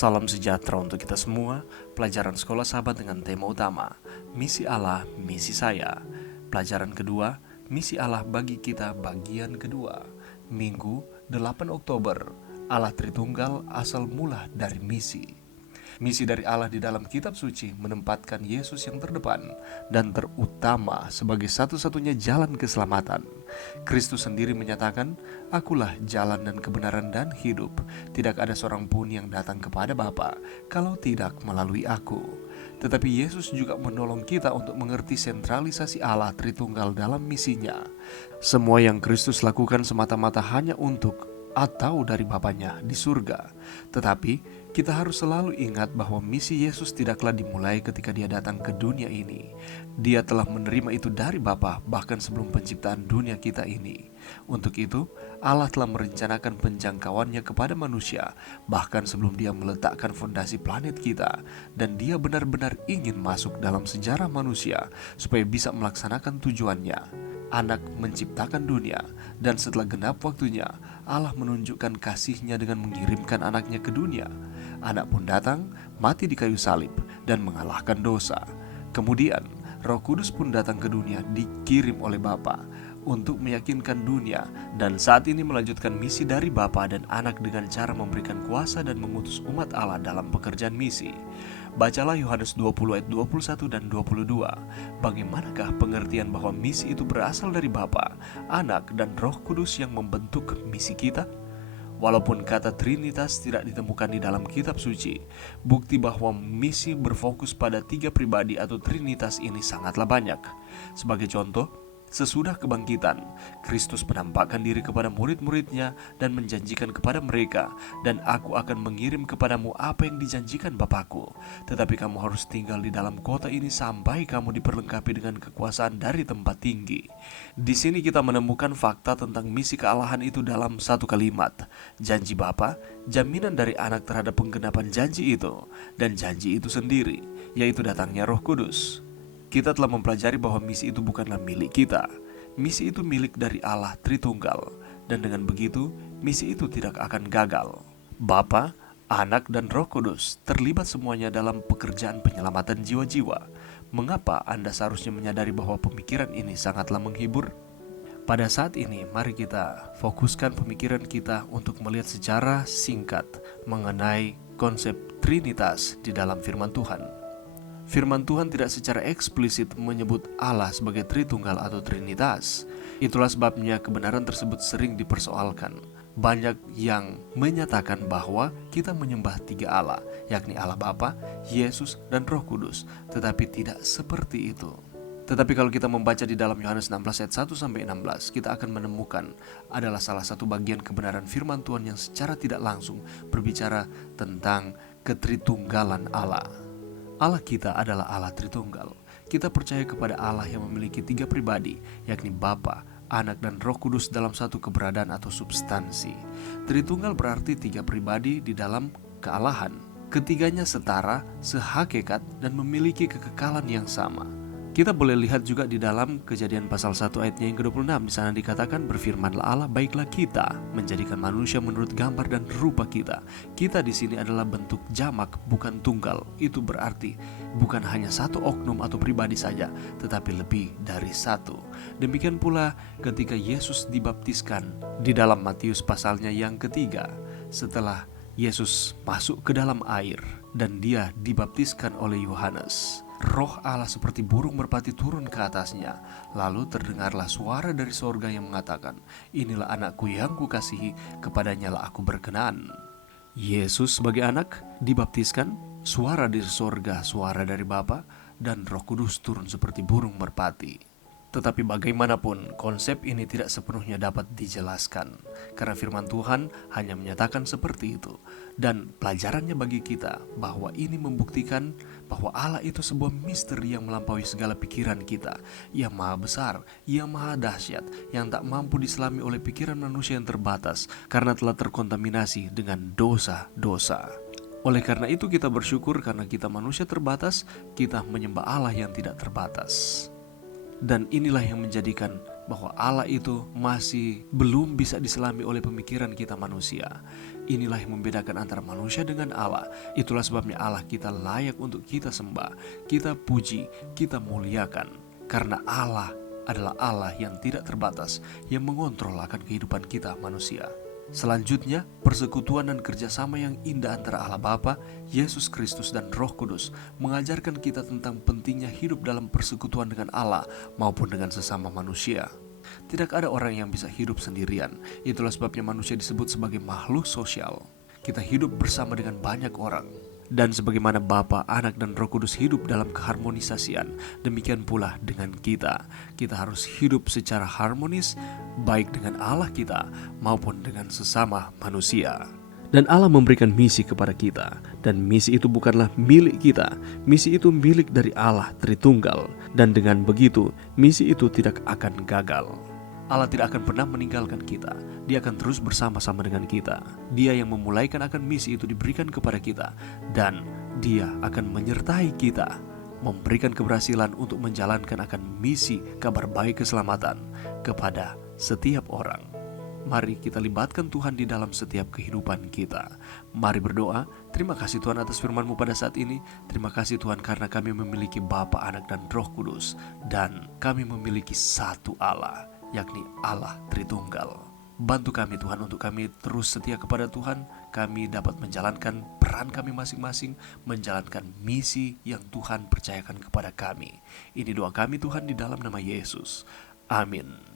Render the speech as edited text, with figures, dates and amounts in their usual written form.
Salam sejahtera untuk kita semua. Pelajaran sekolah sahabat dengan tema utama Misi Allah, Misi Saya. Pelajaran kedua, Misi Allah bagi kita bagian kedua. Minggu 8 Oktober, Allah Tritunggal asal mula dari misi. Misi dari Allah di dalam kitab suci menempatkan Yesus yang terdepan dan terutama sebagai satu-satunya jalan keselamatan. Kristus sendiri menyatakan, "Akulah jalan dan kebenaran dan hidup. Tidak ada seorang pun yang datang kepada Bapa kalau tidak melalui Aku." Tetapi Yesus juga menolong kita untuk mengerti sentralisasi Allah Tritunggal dalam misinya. Semua yang Kristus lakukan semata-mata hanya untuk atau dari Bapanya di surga. Tetapi kita harus selalu ingat bahwa misi Yesus tidaklah dimulai ketika dia datang ke dunia ini. Dia telah menerima itu dari Bapa bahkan sebelum penciptaan dunia kita ini. Untuk itu, Allah telah merencanakan penjangkauannya kepada manusia bahkan sebelum dia meletakkan fondasi planet kita. Dan dia benar-benar ingin masuk dalam sejarah manusia supaya bisa melaksanakan tujuannya. Anak menciptakan dunia, dan setelah genap waktunya, Allah menunjukkan kasih-Nya dengan mengirimkan anaknya ke dunia. Anak pun datang, mati di kayu salib, dan mengalahkan dosa. Kemudian, Roh Kudus pun datang ke dunia dikirim oleh Bapa untuk meyakinkan dunia, dan saat ini melanjutkan misi dari Bapa dan Anak dengan cara memberikan kuasa dan mengutus umat Allah dalam pekerjaan misi. Bacalah Yohanes 20 ayat 21 dan 22. Bagaimanakah pengertian bahwa misi itu berasal dari Bapa, Anak, dan Roh Kudus yang membentuk misi kita? Walaupun kata Trinitas tidak ditemukan di dalam kitab suci, bukti bahwa misi berfokus pada 3 pribadi atau Trinitas ini sangatlah banyak. Sebagai contoh, sesudah kebangkitan, Kristus menampakkan diri kepada murid-muridnya dan menjanjikan kepada mereka, "Dan aku akan mengirim kepadamu apa yang dijanjikan Bapakku. Tetapi kamu harus tinggal di dalam kota ini sampai kamu diperlengkapi dengan kekuasaan dari tempat tinggi." Di sini kita menemukan fakta tentang misi kealahan itu dalam satu kalimat. Janji Bapa, jaminan dari Anak terhadap penggenapan janji itu, dan janji itu sendiri, yaitu datangnya Roh Kudus. Kita telah mempelajari bahwa misi itu bukanlah milik kita. Misi itu milik dari Allah Tritunggal, dan dengan begitu, misi itu tidak akan gagal. Bapa, Anak, dan Roh Kudus terlibat semuanya dalam pekerjaan penyelamatan jiwa-jiwa. Mengapa Anda seharusnya menyadari bahwa pemikiran ini sangatlah menghibur? Pada saat ini, mari kita fokuskan pemikiran kita untuk melihat secara singkat mengenai konsep Trinitas di dalam firman Tuhan. Firman Tuhan tidak secara eksplisit menyebut Allah sebagai Tritunggal atau Trinitas. Itulah sebabnya kebenaran tersebut sering dipersoalkan. Banyak yang menyatakan bahwa kita menyembah 3 Allah, yakni Allah Bapa, Yesus, dan Roh Kudus. Tetapi tidak seperti itu. Tetapi kalau kita membaca di dalam Yohanes 16 ayat 1-16, kita akan menemukan adalah salah satu bagian kebenaran firman Tuhan yang secara tidak langsung berbicara tentang ketritunggalan Allah. Allah kita adalah Allah Tritunggal. Kita percaya kepada Allah yang memiliki 3 pribadi, yakni Bapa, Anak, dan Roh Kudus dalam satu keberadaan atau substansi. Tritunggal berarti 3 pribadi di dalam kealahan. Ketiganya setara, sehakikat, dan memiliki kekekalan yang sama. Kita boleh lihat juga di dalam Kejadian pasal 1 ayatnya yang ke-26. Di sana dikatakan, "Berfirmanlah Allah, baiklah kita menjadikan manusia menurut gambar dan rupa kita." Kita di sini adalah bentuk jamak, bukan tunggal. Itu berarti bukan hanya satu oknum atau pribadi saja, tetapi lebih dari satu. Demikian pula ketika Yesus dibaptiskan di dalam Matius pasalnya yang ketiga. Setelah Yesus masuk ke dalam air dan dia dibaptiskan oleh Yohanes, Roh Allah seperti burung merpati turun ke atasnya. Lalu terdengarlah suara dari sorga yang mengatakan, "Inilah anakku yang kukasihi, kepadanya lah aku berkenan." Yesus sebagai anak dibaptiskan, suara dari sorga, suara dari Bapa, dan Roh Kudus turun seperti burung merpati. Tetapi bagaimanapun, konsep ini tidak sepenuhnya dapat dijelaskan, karena firman Tuhan hanya menyatakan seperti itu. Dan pelajarannya bagi kita bahwa ini membuktikan bahwa Allah itu sebuah misteri yang melampaui segala pikiran kita. Ia maha besar, ia maha dahsyat, yang tak mampu diselami oleh pikiran manusia yang terbatas, karena telah terkontaminasi dengan dosa-dosa. Oleh karena itu kita bersyukur karena kita manusia terbatas, kita menyembah Allah yang tidak terbatas. Dan inilah yang menjadikan bahwa Allah itu masih belum bisa diselami oleh pemikiran kita manusia. Inilah yang membedakan antara manusia dengan Allah. Itulah sebabnya Allah kita layak untuk kita sembah, kita puji, kita muliakan. Karena Allah adalah Allah yang tidak terbatas, yang mengontrol akan kehidupan kita manusia. Selanjutnya, persekutuan dan kerjasama yang indah antara Allah Bapa, Yesus Kristus dan Roh Kudus mengajarkan kita tentang pentingnya hidup dalam persekutuan dengan Allah maupun dengan sesama manusia. Tidak ada orang yang bisa hidup sendirian. Itulah sebabnya manusia disebut sebagai makhluk sosial. Kita hidup bersama dengan banyak orang. Dan sebagaimana Bapa, Anak, dan Roh Kudus hidup dalam keharmonisasian, demikian pula dengan kita. Kita harus hidup secara harmonis, baik dengan Allah kita maupun dengan sesama manusia. Dan Allah memberikan misi kepada kita, dan misi itu bukanlah milik kita. Misi itu milik dari Allah Tritunggal, dan dengan begitu misi itu tidak akan gagal. Allah tidak akan pernah meninggalkan kita. Dia akan terus bersama-sama dengan kita. Dia yang memulaikan akan misi itu diberikan kepada kita, dan Dia akan menyertai kita, memberikan keberhasilan untuk menjalankan akan misi kabar baik keselamatan kepada setiap orang. Mari kita libatkan Tuhan di dalam setiap kehidupan kita. Mari berdoa. Terima kasih Tuhan atas firman-Mu pada saat ini. Terima kasih Tuhan karena kami memiliki Bapa, Anak, dan Roh Kudus, dan kami memiliki satu Allah, yakni Allah Tritunggal. Bantu kami Tuhan untuk kami terus setia kepada Tuhan. Kami dapat menjalankan peran kami masing-masing, menjalankan misi yang Tuhan percayakan kepada kami. Ini doa kami Tuhan di dalam nama Yesus. Amin.